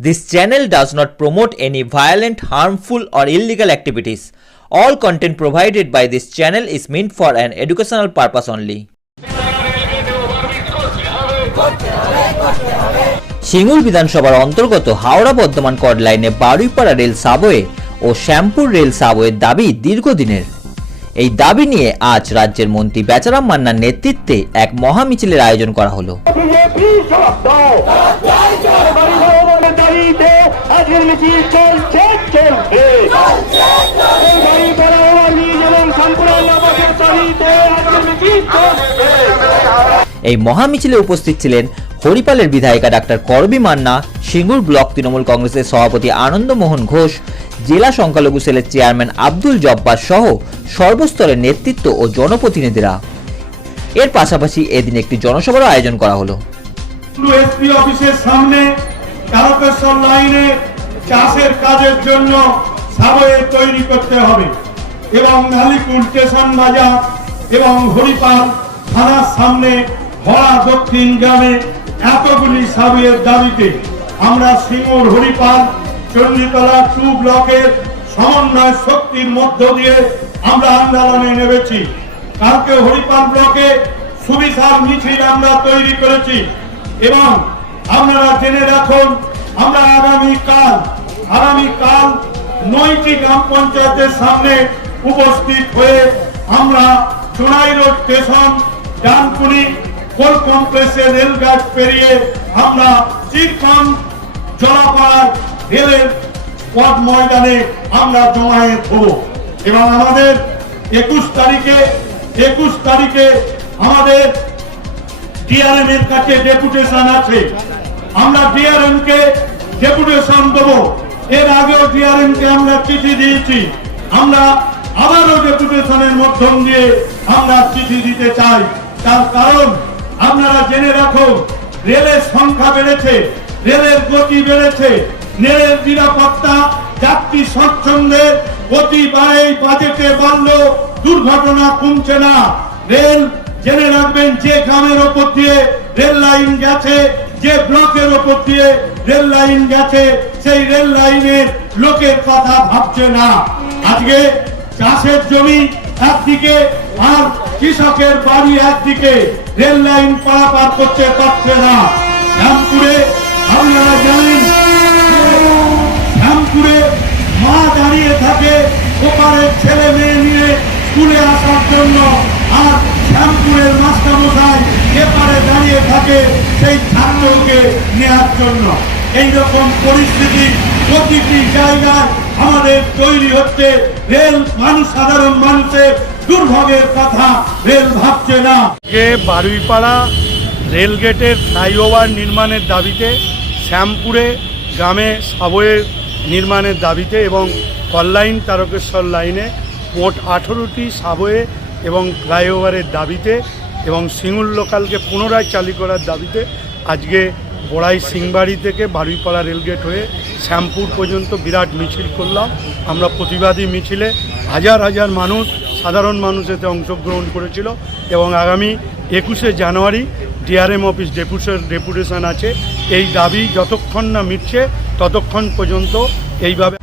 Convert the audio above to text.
This channel does not promote any violent, harmful, or illegal activities. All content provided by this channel is meant for an educational purpose only. Singur বিধানসভার অন্তর্গত হাওড়া বর্ধমান কড লাইনে Baruipara rail subway ও Shyampur rail সাবওয়ের দাবি দীর্ঘদিনের এই দাবি নিয়ে আজ রাজ্যের মন্ত্রী বেচারাম মান্নার নেতৃত্বে এক মহামিছিলের আয়োজন করা হলো মিছিল চলছে চলছে বাড়ি ফেরা ওভারব্রিজ এবং সম্পূর্ণ দাবিতে আজকের চলছে এই মহামিছিলে উপস্থিত ছিলেন হরিপালের বিধায়িকা ডাক্তার করবী মান্না সিঙ্গুর ব্লক তৃণমূল কংগ্রেসের সভাপতি আনন্দমোহন ঘোষ জেলা সংখ্যালঘু সেলের চেয়ারম্যান আব্দুল জব্বার সহ সর্বস্তরের নেতৃত্ব ও জনপ্রতিনিধিরা। এর পাশাপাশি এদিন একটি জনসভারও আয়োজন করা হলো। এসপি অফিসের সামনে লাইনে চাষের কাজের জন্য সাবয়ে তৈরি করতে হবে। এবং নালিকুল স্টেশন বাজার এবং হরিপাল থানার সামনে ভরা দক্ষিণ গ্রামে এতগুলি সাবয়ের দাবিতে আমরা সিঙ্গুর, হরিপাল, চণ্ডীতলা, টু ব্লকের সমন্বয় শক্তির মধ্য দিয়ে আমরা আন্দোলনে নেমেছি। কালকে হরিপাল ব্লকে সুবিশাল মিছিল আমরা তৈরি করেছি। এবং আপনারা জেনে রাখুন, আমরা আগামী কাল আগামী কাল নয়টি গ্রাম পঞ্চায়েতের সামনে উপস্থিত হয়ে আমরা চোনাই রোড স্টেশন, ডানকুনি, কোল কমপ্লেক্সে পেরিয়ে আমরা রেলের ময়দানে আমরা জমায়েত হব। এবং আমাদের একুশ তারিখে একুশ তারিখে আমাদের ডিআরএম এর কাছে ডেপুটেশন আছে। আমরা ডিআরএম কে ডেপুটেশন দেবো। এর আগেও ডিআরএম কে আমরা চিঠি দিয়েছি। আমরা আবারও ডেপুটেশনের মাধ্যম দিয়ে আমরা চিঠি দিতে চাই। তার কারণ, আপনারা জেনে রাখুন রেলের সংখ্যা বেড়েছে, রেলের গতি বেড়েছে, রেলের নিরাপত্তা যাত্রী স্বচ্ছন্দের গতি বাড়েই বাজেটে বাড়লো দুর্ঘটনা কমছে না। রেল, জেনে রাখবেন, যে গ্রামের ওপর দিয়ে রেল লাইন গেছে, যে ব্লকের ওপর দিয়ে রেল লাইন গেছে, সেই রেল লাইনের লোকের কথা ভাবছে না। আজকে চাষের জমি একদিকে আর কৃষকের বাড়ি একদিকে রেল লাইন পারাপার করতে পারছে না। শ্যামপুরে আপনারা জানেন, শ্যামপুরে মা দাঁড়িয়ে থাকে ওপারের ছেলে মেয়ে নিয়ে স্কুলে আসার জন্য। আর শ্যামপুরের মাস্টারমশাই এপারে দাঁড়িয়ে থাকে সেই ছাত্রকে নেওয়ার জন্য। এইরকম পরিস্থিতি প্রতিটি জায়গায় আমাদের তৈরি হচ্ছে। রেল মানুষ, সাধারণ মানুষের দুর্ভোগের কথা রেল ভাবছে না। আজকে বারুইপাড়া রেলগেটের ফ্লাইওভার নির্মাণের দাবিতে, শ্যামপুরে গ্রামে সাবওয়ের নির্মাণের দাবিতে এবং কল্যাণ তারকেশ্বর লাইনে মোট আঠেরোটি সাবওয়ে এবং ফ্লাইওভারের দাবিতে এবং সিঙ্গুল লোকালকে পুনরায় চালু করার দাবিতে আজকে বড়াই সিংবাড়ি থেকে বারুইপাড়া রেলগেট হয়ে শ্যামপুর পর্যন্ত বিরাট মিছিল করলাম। আমরা প্রতিবাদী মিছিলে হাজার হাজার মানুষ, সাধারণ মানুষ এতে অংশগ্রহণ করেছিল এবং আগামী একুশে জানুয়ারি ডিআরএম অফিস ডেপুটেশন ডেপুটেশন আছে। এই দাবি যতক্ষণ না মিটছে ততক্ষণ পর্যন্ত এইভাবে